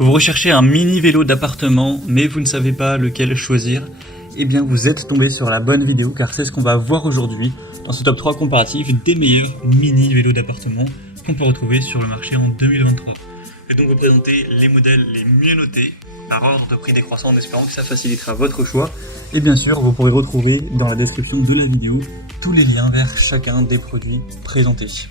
Vous recherchez un mini vélo d'appartement, mais vous ne savez pas lequel choisir. Eh bien, vous êtes tombé sur la bonne vidéo, car c'est ce qu'on va voir aujourd'hui dans ce top 3 comparatif des meilleurs mini vélos d'appartement qu'on peut retrouver sur le marché en 2023. Je vais donc vous présenter les modèles les mieux notés par ordre de prix décroissant en espérant que ça facilitera votre choix. Et bien sûr, vous pourrez retrouver dans la description de la vidéo tous les liens vers chacun des produits présentés.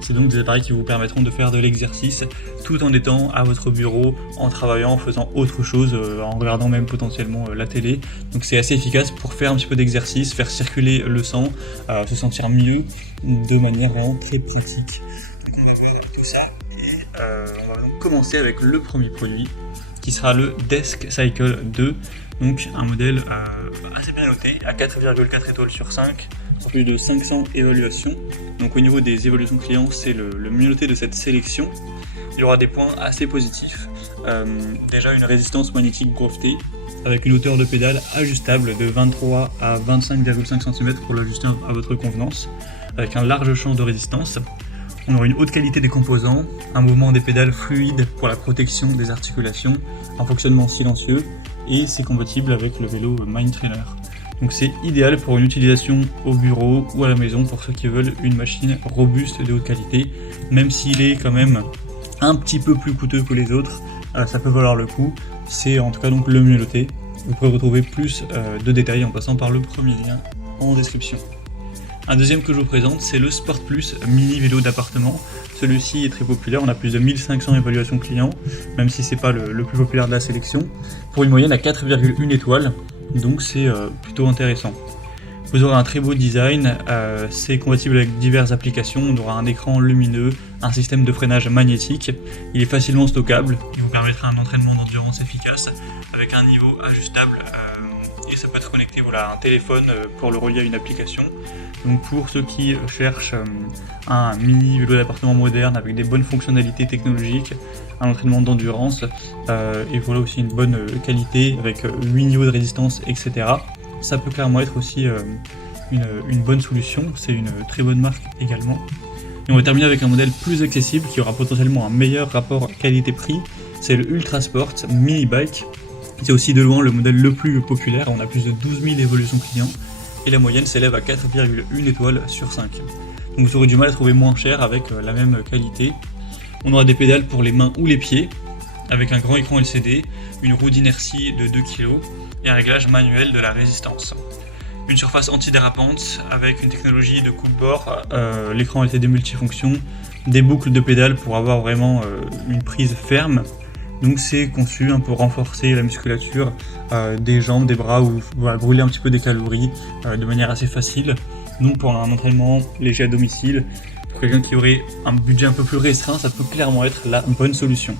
C'est donc des appareils qui vous permettront de faire de l'exercice tout en étant à votre bureau, en travaillant, en faisant autre chose, en regardant même potentiellement la télé. Donc c'est assez efficace pour faire un petit peu d'exercice, faire circuler le sang, se sentir mieux de manière vraiment très pratique. Donc on va voir tout ça et on va donc commencer avec le premier produit qui sera le Desk Cycle 2. Donc un modèle assez bien noté à 4,4 étoiles sur 5. Plus de 500 évaluations. Donc au niveau des évaluations clients, c'est le mieux noté de cette sélection. Il y aura des points assez positifs. Déjà une résistance magnétique brevetée avec une hauteur de pédale ajustable de 23 à 25,5 cm pour l'ajuster à votre convenance, avec un large champ de résistance. On aura une haute qualité des composants, un mouvement des pédales fluide pour la protection des articulations, un fonctionnement silencieux et c'est compatible avec le vélo Mindtrainer. Donc c'est idéal pour une utilisation au bureau ou à la maison pour ceux qui veulent une machine robuste de haute qualité, même s'il est quand même un petit peu plus coûteux que les autres, ça peut valoir le coup, c'est en tout cas donc le mieux noté. Vous pourrez retrouver plus de détails en passant par le premier lien en description. Un deuxième que je vous présente, c'est le Sport Plus mini vélo d'appartement. Celui-ci est très populaire, on a plus de 1500 évaluations clients, même si c'est pas le plus populaire de la sélection, pour une moyenne à 4,1 étoiles. Donc c'est plutôt intéressant. Vous aurez un très beau design, c'est compatible avec diverses applications, on aura un écran lumineux, un système de freinage magnétique, il est facilement stockable, il vous permettra un entraînement d'endurance efficace avec un niveau ajustable et ça peut être connecté à un téléphone pour le relier à une application. Donc pour ceux qui cherchent un mini vélo d'appartement moderne avec des bonnes fonctionnalités technologiques, un entraînement d'endurance et voilà aussi une bonne qualité avec 8 niveaux de résistance, etc. Ça peut clairement être aussi une bonne solution, c'est une très bonne marque également. Et on va terminer avec un modèle plus accessible qui aura potentiellement un meilleur rapport qualité-prix, c'est le Ultra Sport Mini Bike. C'est aussi de loin le modèle le plus populaire, on a plus de 12 000 évolutions clients et la moyenne s'élève à 4,1 étoiles sur 5. Donc vous aurez du mal à trouver moins cher avec la même qualité. On aura des pédales pour les mains ou les pieds, avec un grand écran LCD, une roue d'inertie de 2 kg et un réglage manuel de la résistance. Une surface antidérapante avec une technologie de coupe-bord, l'écran LCD multifonction, des boucles de pédales pour avoir vraiment une prise ferme. Donc c'est conçu pour renforcer la musculature des jambes, des bras ou brûler un petit peu des calories de manière assez facile. Donc pour un entraînement léger à domicile, pour quelqu'un qui aurait un budget un peu plus restreint, ça peut clairement être la bonne solution.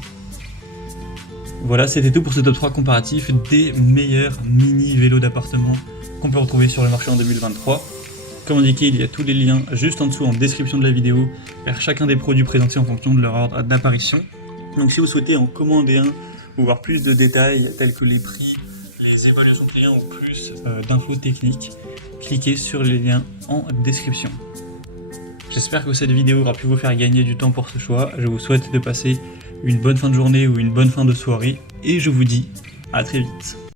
Voilà, c'était tout pour ce top 3 comparatif des meilleurs mini vélos d'appartement qu'on peut retrouver sur le marché en 2023. Comme indiqué, il y a tous les liens juste en dessous en description de la vidéo vers chacun des produits présentés en fonction de leur ordre d'apparition. Donc si vous souhaitez en commander un ou voir plus de détails tels que les prix, les évaluations clients ou plus d'infos techniques, cliquez sur les liens en description. J'espère que cette vidéo aura pu vous faire gagner du temps pour ce choix. Je vous souhaite de passer une bonne fin de journée ou une bonne fin de soirée et je vous dis à très vite.